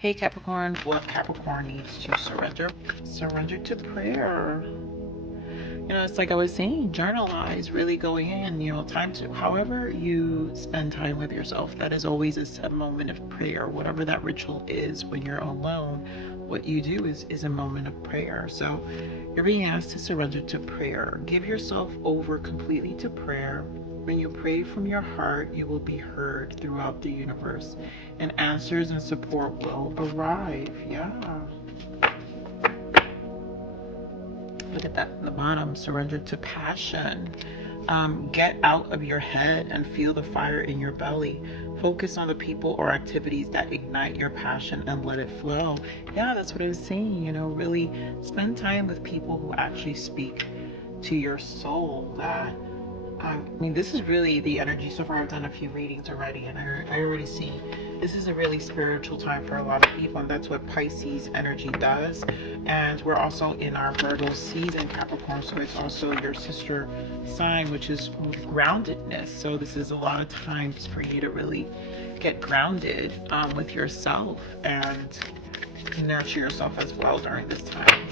Hey Capricorn, what Capricorn needs to surrender? Surrender to prayer. It's like I was saying, journalize, really going in, time to, however you spend time with yourself, that is always a set moment of prayer. Whatever that ritual is when you're alone, what you do is a moment of prayer. So you're being asked to surrender to prayer. Give yourself over completely to prayer. When you pray from your heart, you will be heard throughout the universe, and answers and support will arrive. Yeah. Look at that in the bottom. Surrender to passion. Get out of your head and feel the fire in your belly. Focus on the people or activities that ignite your passion and let it flow. Yeah, that's what I was saying. Really spend time with people who actually speak to your soul. This is really the energy. So far, I've done a few readings already, and I already see this is a really spiritual time for a lot of people, and that's what Pisces energy does. And we're also in our Virgo season, Capricorn, so it's also your sister sign, which is groundedness. So this is a lot of times for you to really get grounded with yourself and nurture yourself as well during this time.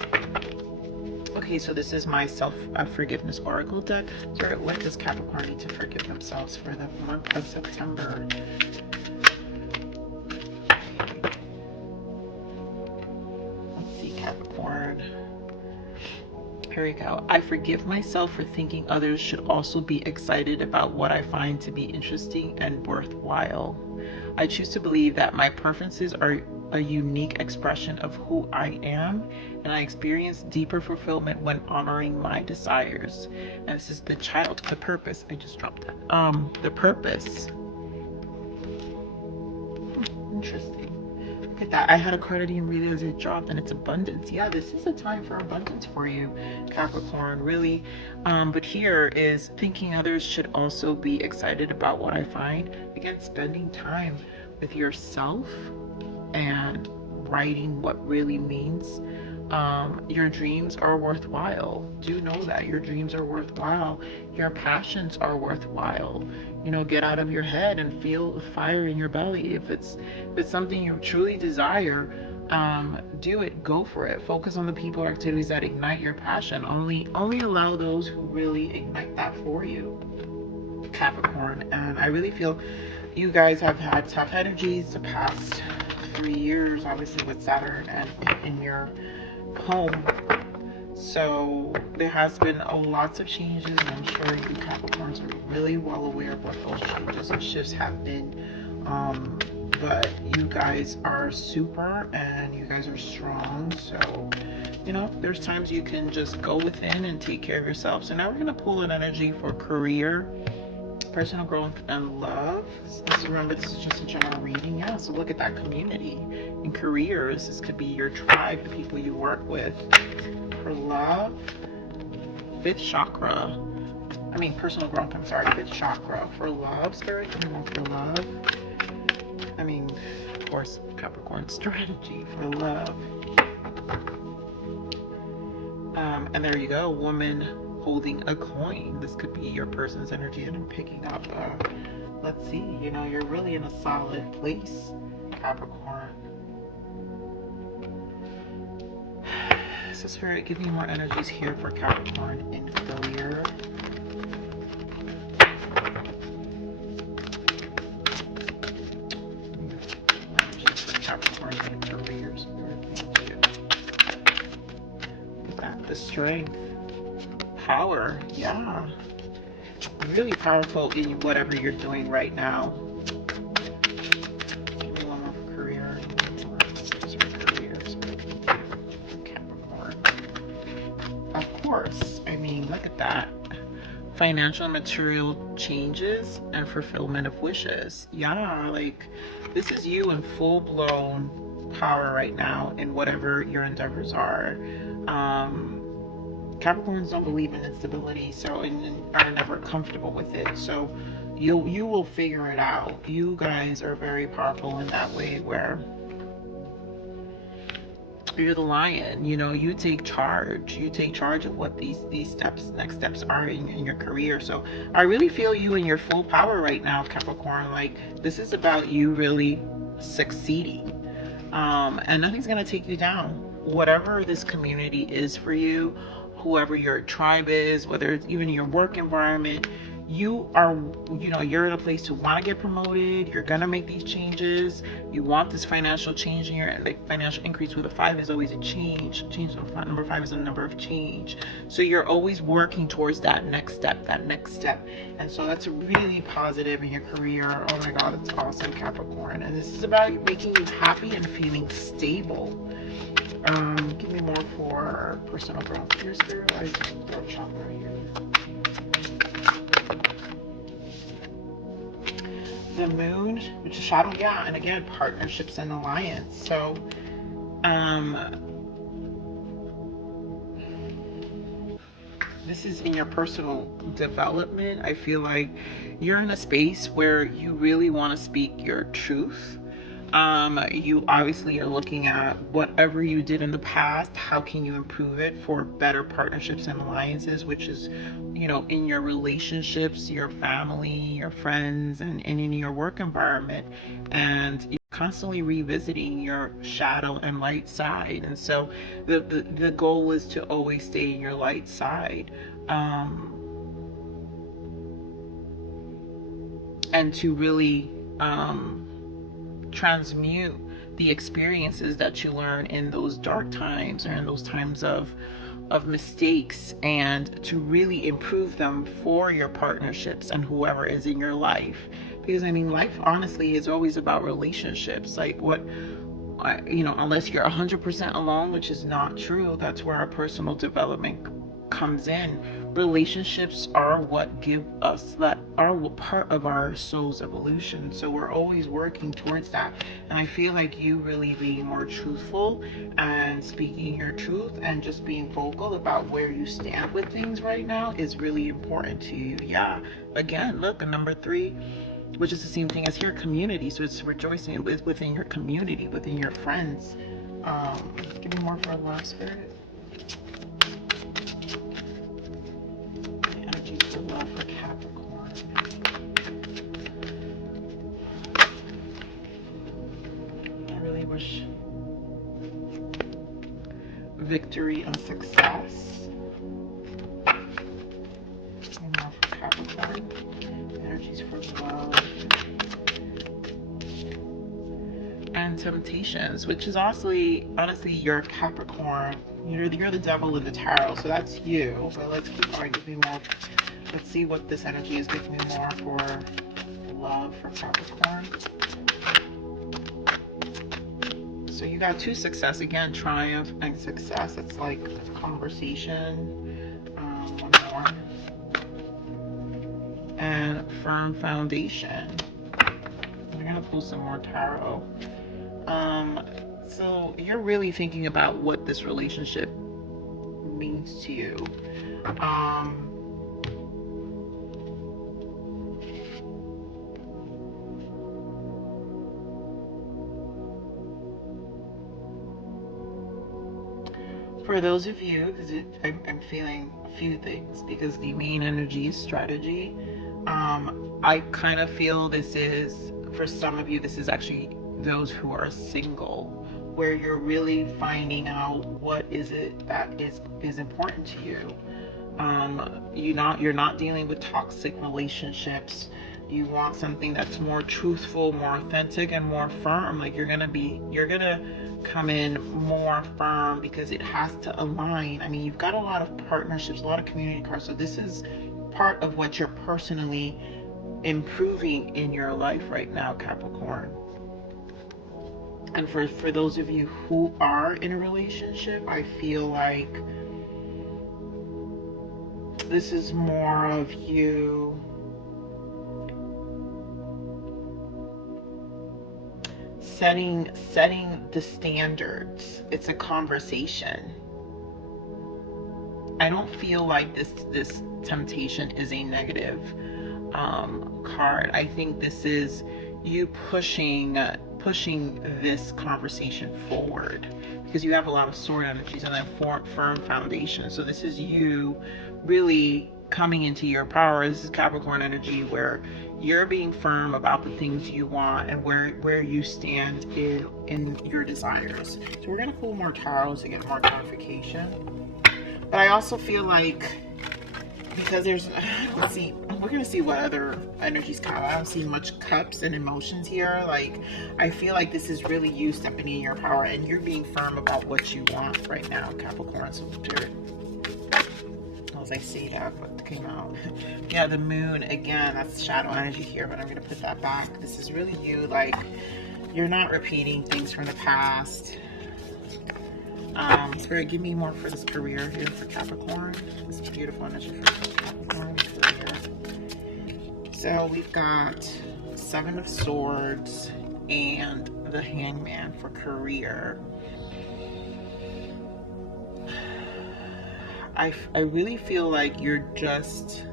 Okay, so this is my self-forgiveness oracle deck. So what does Capricorn need to forgive themselves for the month of September? Let's see, Capricorn. Here we go. I forgive myself for thinking others should also be excited about what I find to be interesting and worthwhile. I choose to believe that my preferences are a unique expression of who I am, and I experience deeper fulfillment when honoring my desires. And this is the child, the purpose. I just dropped that. The purpose. Interesting. Look at that. I had a card I didn't realize it dropped, and it's abundance. Yeah, this is a time for abundance for you, Capricorn, really. But here is thinking others should also be excited about what I find. Again, spending time with yourself and writing what really means. Your dreams are worthwhile. Do know that your dreams are worthwhile. Your passions are worthwhile. Get out of your head and feel the fire in your belly. If it's something you truly desire, do it. Go for it. Focus on the people or activities that ignite your passion. Only allow those who really ignite that for you, Capricorn. And I really feel you guys have had tough energies the past 3 years, obviously with Saturn and in your home. So there has been lots of changes, and I'm sure you Capricorns are really well aware of what those changes and shifts have been. But you guys are super, and you guys are strong. So there's times you can just go within and take care of yourself. So now we're gonna pull an energy for career, personal growth, and love. Remember, this is just a general reading. Yeah, so look at that community and careers. This could be your tribe, the people you work with. For love, fifth chakra. Personal growth. I'm sorry, fifth chakra. For love, spirit. For love. Of course, Capricorn strategy for love. And there you go, woman holding a coin. This could be your person's energy, and I'm picking up. Let's see. You're really in a solid place, Capricorn. So Spirit, give me more energies here for Capricorn in career. Capricorn in career, Spirit. Thank you. Look at that. The strength. Power. Yeah. Really powerful in whatever you're doing right now. Give me one more for career. Just for careers. Capricorn. Of course. Look at that. Financial and material changes and fulfillment of wishes. Yeah, this is you in full-blown power right now in whatever your endeavors are. Capricorns don't believe in instability, so and are never comfortable with it. So you will figure it out. You guys are very powerful in that way, where you're the lion. You take charge. You take charge of what these next steps are in your career. So I really feel you in your full power right now, Capricorn. This is about you really succeeding. And nothing's going to take you down. Whatever this community is for you, whoever your tribe is, whether it's even your work environment, you are, you're in a place to want to get promoted. You're going to make these changes. You want this financial change in your, like, financial increase with a 5 is always a change. Number 5 is a number of change. So you're always working towards that next step, And so that's really positive in your career. Oh my God, that's awesome, Capricorn. And this is about making you happy and feeling stable. Give me more for personal growth. Your spiritualized throat chakra here. The moon, which is shadow, yeah, and again, partnerships and alliance. So, this is in your personal development. I feel like you're in a space where you really want to speak your truth. You obviously are looking at whatever you did in the past, how can you improve it for better partnerships and alliances, which is, in your relationships, your family, your friends, and in your work environment. And you're constantly revisiting your shadow and light side. And so the goal is to always stay in your light side. And to really transmute the experiences that you learn in those dark times or in those times of mistakes, and to really improve them for your partnerships and whoever is in your life. Because I mean, life honestly is always about relationships. Like, unless you're 100% alone, which is not true, that's where our personal development comes in. Relationships are what give us, that are part of our soul's evolution. So we're always working towards that. And I feel like you really being more truthful and speaking your truth and just being vocal about where you stand with things right now is really important to you. Yeah. Again, look, a number 3, which is the same thing as here, community. So it's rejoicing within your community, within your friends. Give me more for love, spirit. The energy for love for Capricorn. I really wish victory and success. And more for Capricorn. Energies for love. And temptations, which is honestly you're Capricorn. You're the devil of the tarot, so that's you. But let's keep going. Give me more. Let's see what this energy is. Give me more for love for Capricorn. So you got 2 success again, triumph and success. It's like conversation. One more. And firm foundation. I'm gonna pull some more tarot. So you're really thinking about what this relationship means to you. For those of you, because I'm feeling a few things, because the main energy is strategy. I kind of feel this is, for some of you, this is actually those who are single, where you're really finding out what is it that is important to you. You're not dealing with toxic relationships. You want something that's more truthful, more authentic, and more firm. Like you're gonna come in more firm because it has to align. I mean, you've got a lot of partnerships, a lot of community cards. So this is part of what you're personally improving in your life right now, Capricorn. And for those of you who are in a relationship, I feel like this is more of you setting the standards. It's a conversation. I don't feel like this temptation is a negative card. I think this is you pushing this conversation forward, because you have a lot of sword energies and then firm foundation. So this is you really coming into your power. This is Capricorn energy, where you're being firm about the things you want and where you stand in your desires. So we're going to pull more tarots to get more clarification. But I also feel like, because there's, let's see, we're going to see what other energies come. I don't see much cups and emotions here. Like, I feel like this is really you stepping in your power and you're being firm about what you want right now, Capricorn. So Spirit, as I see that, what came out. Yeah, the moon, again, that's shadow energy here, but I'm going to put that back. This is really you, like, you're not repeating things from the past. Spirit, give me more for this career here for Capricorn. This is beautiful energy for Capricorn career. So we've got 7 of Swords and the Hangman for career. I really feel like you're just,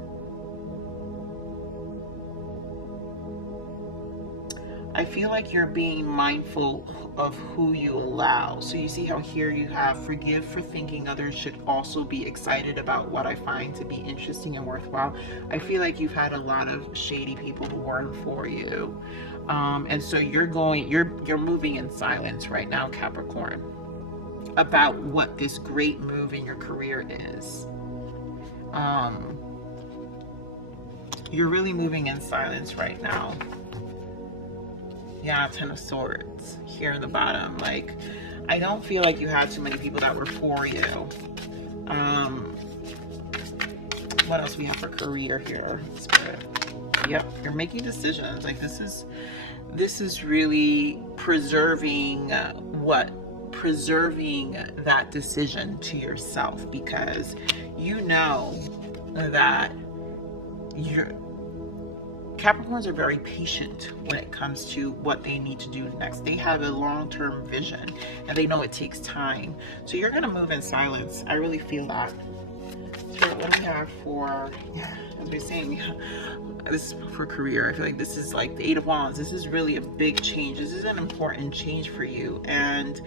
I feel like you're being mindful of who you allow. So you see how here you have forgive for thinking others should also be excited about what I find to be interesting and worthwhile. I feel like you've had a lot of shady people who weren't for you. And so you're moving in silence right now, Capricorn, about what this great move in your career is. You're really moving in silence right now. Yeah, 10 of Swords here in the bottom. Like, I don't feel like you had too many people that were for you. What else we have for career here, Spirit? Yep, you're making decisions. Like, this is really preserving preserving that decision to yourself, because you know that Capricorns are very patient when it comes to what they need to do next. They have a long-term vision and they know it takes time. So you're going to move in silence. I really feel that. So what do we have for, as we're saying, this is for career. I feel like this is like the 8 of Wands. This is really a big change. This is an important change for you. And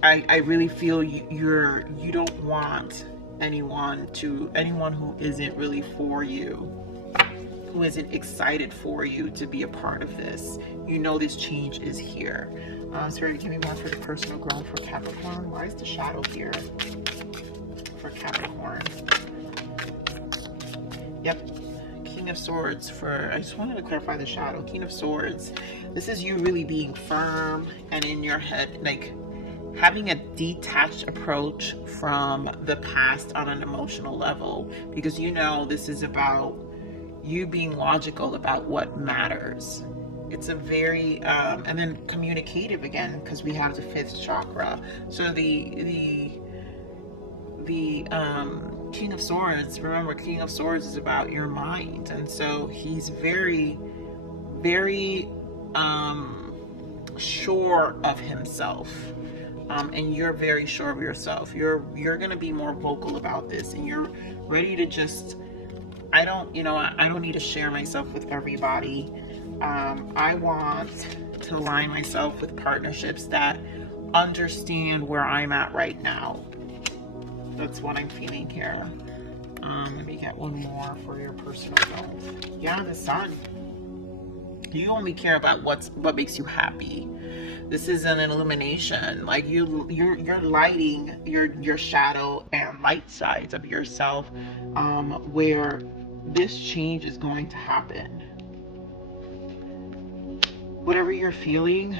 I really feel you don't want anyone who isn't really for you, who isn't excited for you, to be a part of this. You know this change is here. Spirit, give me more for the personal growth for Capricorn. Why is the shadow here for Capricorn? Yep. King of Swords for, I just wanted to clarify the shadow. King of Swords. This is you really being firm and in your head, like having a detached approach from the past on an emotional level, because you know this is about you being logical about what matters. It's a very and then communicative again, because we have the 5th chakra. So the King of Swords, remember, King of Swords is about your mind, and so he's very, very sure of himself. And you're very sure of yourself. You're gonna be more vocal about this, and you're ready to just, I don't need to share myself with everybody. I want to align myself with partnerships that understand where I'm at right now. That's what I'm feeling here. Let me get one more for your personal growth. Yeah, the Sun. You only care about what makes you happy. This isn't an illumination. Like you're lighting your shadow and light sides of yourself, where this change is going to happen. Whatever you're feeling,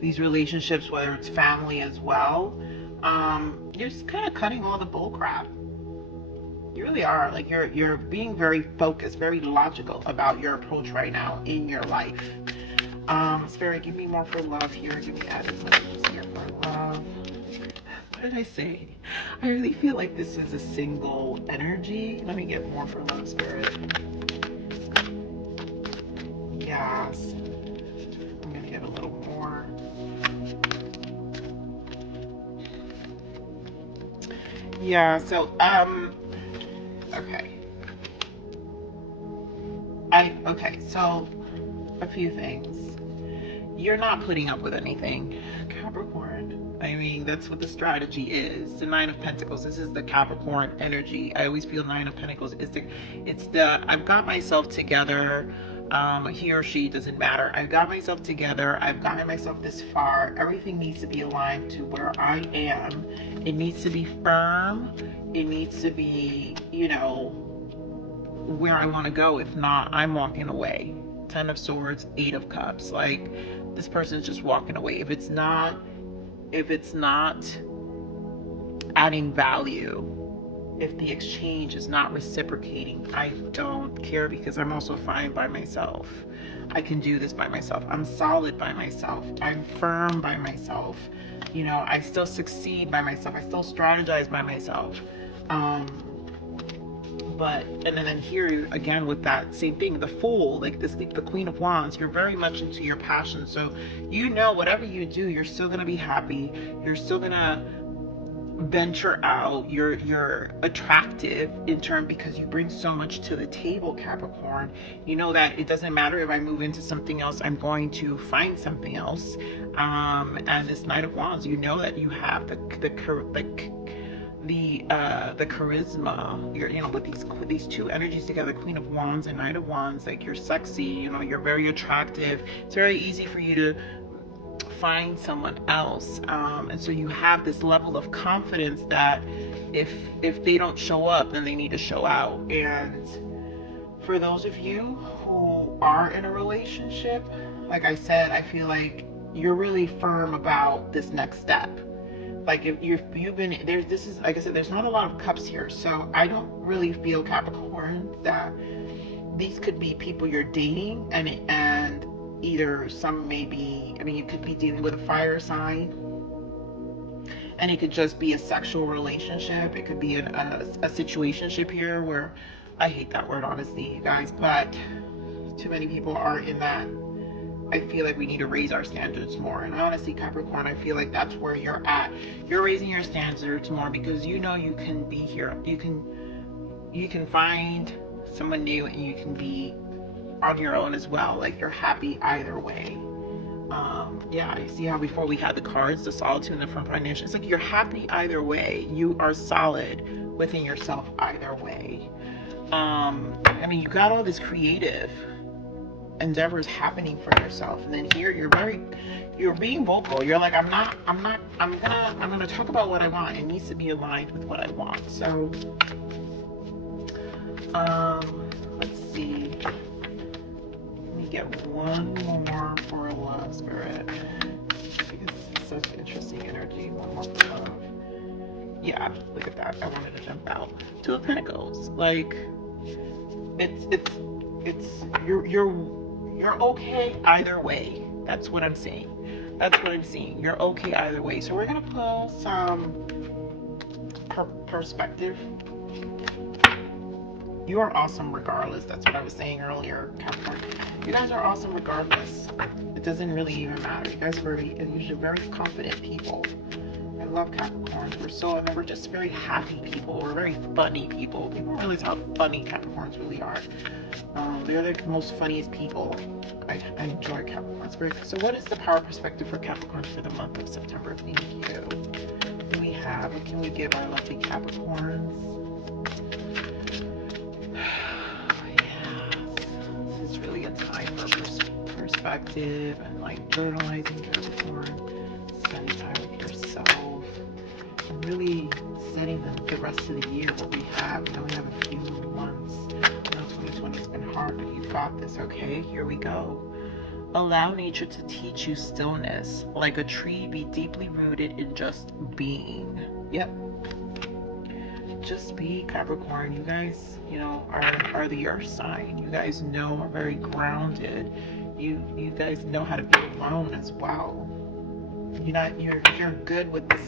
these relationships, whether it's family as well, you're just kind of cutting all the bull crap. You really are. Like you're being very focused, very logical about your approach right now in your life. Spirit, give me more for love here. Give me added messages here for love. What did I say? I really feel like this is a single energy. Let me get more for love, Spirit. Yes. I'm gonna get a little more. Yeah, so okay. So a few things. you're not putting up with anything, Capricorn. I mean, that's what the strategy is. The Nine of Pentacles. This is the Capricorn energy. I always feel Nine of Pentacles. It's the I've got myself together. He or she doesn't matter. I've got myself together. I've gotten myself this far. Everything needs to be aligned to where I am. It needs to be firm. It needs to be, where I want to go. If not, I'm walking away. Ten of Swords, Eight of Cups. Like, this person is just walking away. If it's not adding value, if the exchange is not reciprocating, I don't care, because I'm also fine by myself. I can do this by myself. I'm solid by myself. I'm firm by myself. I still succeed by myself. I still strategize by myself. And then here again with that same thing, the Fool, like this, the Queen of Wands, you're very much into your passion. So whatever you do, you're still gonna be happy. You're still gonna venture out. You're attractive in turn, because you bring so much to the table, Capricorn. You know that it doesn't matter if I move into something else, I'm going to find something else. And this Knight of Wands, you know that you have the charisma. With these two energies together, Queen of Wands and Knight of Wands, like, you're sexy, you're very attractive. It's very easy for you to find someone else, and so you have this level of confidence that if they don't show up, then they need to show out. And for those of you who are in a relationship, like I said, I feel like you're really firm about this next step. Like, if you've been there, this is, like I said, there's not a lot of cups here, so I don't really feel, Capricorn, that these could be people you're dating, and either some may be, you could be dealing with a fire sign, and it could just be a sexual relationship. It could be a situationship here, where, I hate that word, honestly, you guys, but too many people are in that. I feel like we need to raise our standards more. And honestly, Capricorn, I feel like that's where you're at. You're raising your standards more, because you can be here. You can find someone new, and you can be on your own as well. Like, you're happy either way. You see how before we had the cards, the solitude and the front financial. It's like you're happy either way. You are solid within yourself either way. You got all this creative endeavors happening for yourself, and then here you're being vocal. You're like, I'm gonna talk about what I want. It needs to be aligned with what I want. So let's see, let me get one more for love, Spirit, because it's such interesting energy. One more for love. Yeah, look at that. I wanted to jump out. Two of Pentacles. Like, it's you're okay either way. That's what I'm saying. That's what I'm seeing. You're okay either way. So we're gonna pull some perspective. You are awesome regardless. That's what I was saying earlier, Capricorn. You guys are awesome regardless. It doesn't really even matter. You guys are usually very confident people. I love Capricorns. We're just very happy people. We're very funny people. People don't realize how funny Capricorns really are. They're the most funniest people. I enjoy Capricorns. So what is the power perspective for Capricorns for the month of September? Thank you. What can we give our lovely Capricorns? This is really a time for perspective and like journalizing, Capricorn. Spending time with yourself. And really setting the rest of the year, what we have. We have a few months. I know 2020 has been hard, but you've got this, okay? Here we go. Allow nature to teach you stillness. Like a tree, be deeply rooted in just being. Yep. Just be, Capricorn. You guys, are the earth sign. You guys are very grounded. You guys know how to be alone as well. You're good with the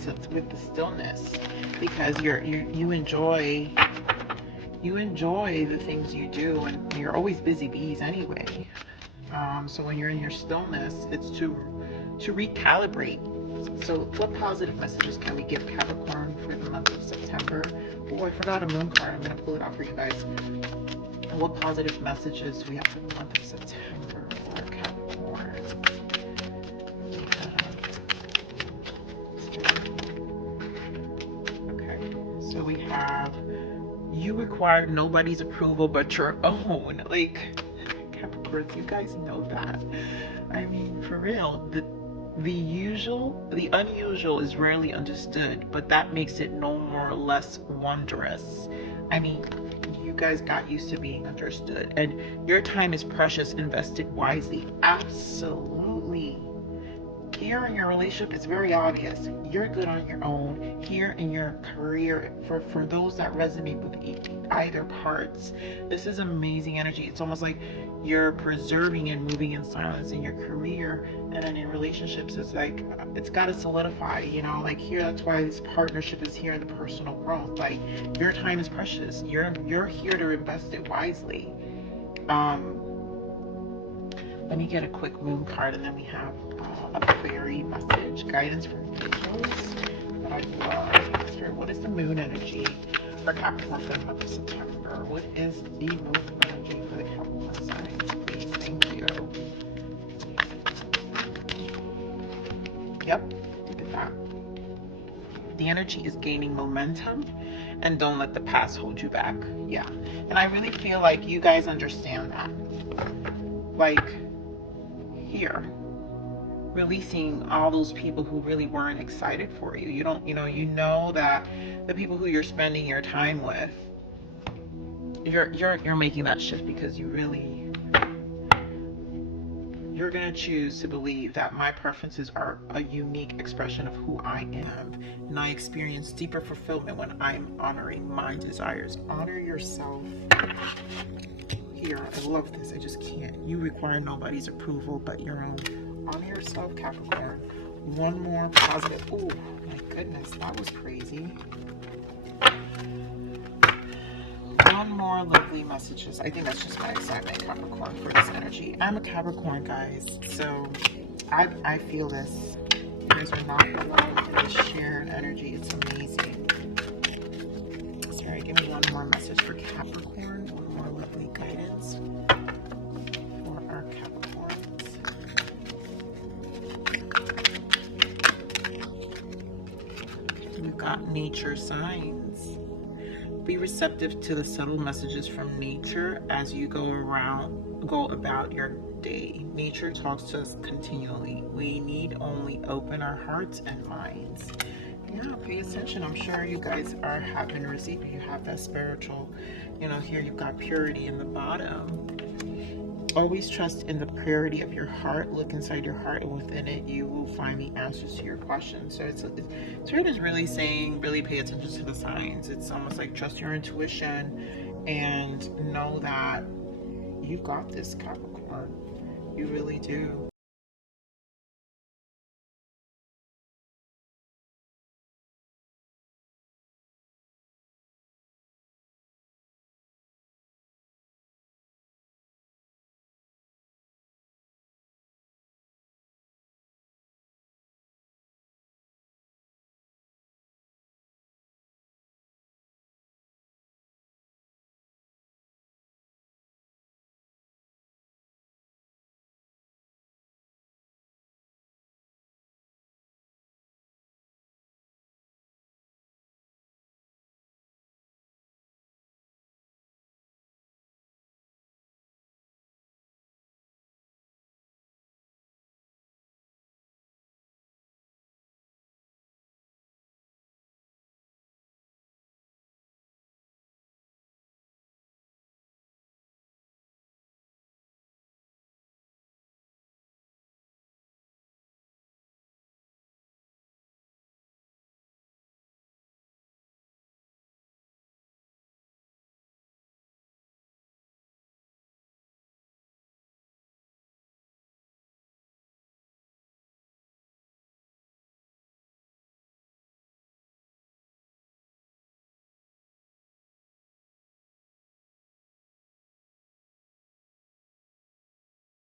stillness, because you enjoy the things you do, and you're always busy bees anyway. So when you're in your stillness, it's to recalibrate. So what positive messages can we give Capricorn for the month of September? Oh, I forgot a moon card. I'm going to pull it out for you guys. What positive messages do we have for the month of September for Capricorn? require nobody's approval but your own. Like, Capricorns, you guys know that. I mean, for real, the unusual is rarely understood, but that makes it no more or less wondrous. I mean, you guys got used to being understood, and your time is precious, invested wisely. Absolutely. Here in your relationship, it's very obvious. You're good on your own. Here in your career, for those that resonate with either parts, this is amazing energy. It's almost like you're preserving and moving in silence in your career, and then in relationships, it's like it's got to solidify. You know, like here, that's why this partnership is here, the personal growth. Like your time is precious. You're here to invest it wisely. Let me get a quick moon card, and then we have a fairy message, guidance from angels that I love. Spirit, what is the moon energy for Capricorn for the month of September? What is the moon energy for the Capricorn signs, please? Thank you. Yep, look at that. The energy is gaining momentum, and don't let the past hold you back. Yeah, and I really feel like you guys understand that. Like, here, releasing all those people who really weren't excited for you. You know that the people who you're spending your time with, you're making that shift because you're gonna choose to believe that my preferences are a unique expression of who I am, and I experience deeper fulfillment when I'm honoring my desires. Honor yourself. Here, I love this. I just can't. You require nobody's approval but your own. Honor yourself, Capricorn. One more positive. Oh my goodness, that was crazy. One more lovely messages. I think that's just my excitement, Capricorn, for this energy. I'm a Capricorn, guys, so I feel this. You guys are not alone in this shared energy. It's amazing. Sorry, give me one more message for Capricorn. One more lovely guidance for our Capricorns. We've got nature signs. Be receptive to the subtle messages from nature as you go about your day. Nature talks to us continually. We need only open our hearts and minds. Yeah, pay attention. I'm sure you guys have been receiving. You have that spiritual, here you've got purity in the bottom. Always trust in the purity of your heart. Look inside your heart, and within it you will find the answers to your questions. So Spirit is really saying, really pay attention to the signs. It's almost like trust your intuition and know that you got this, Capricorn. You really do.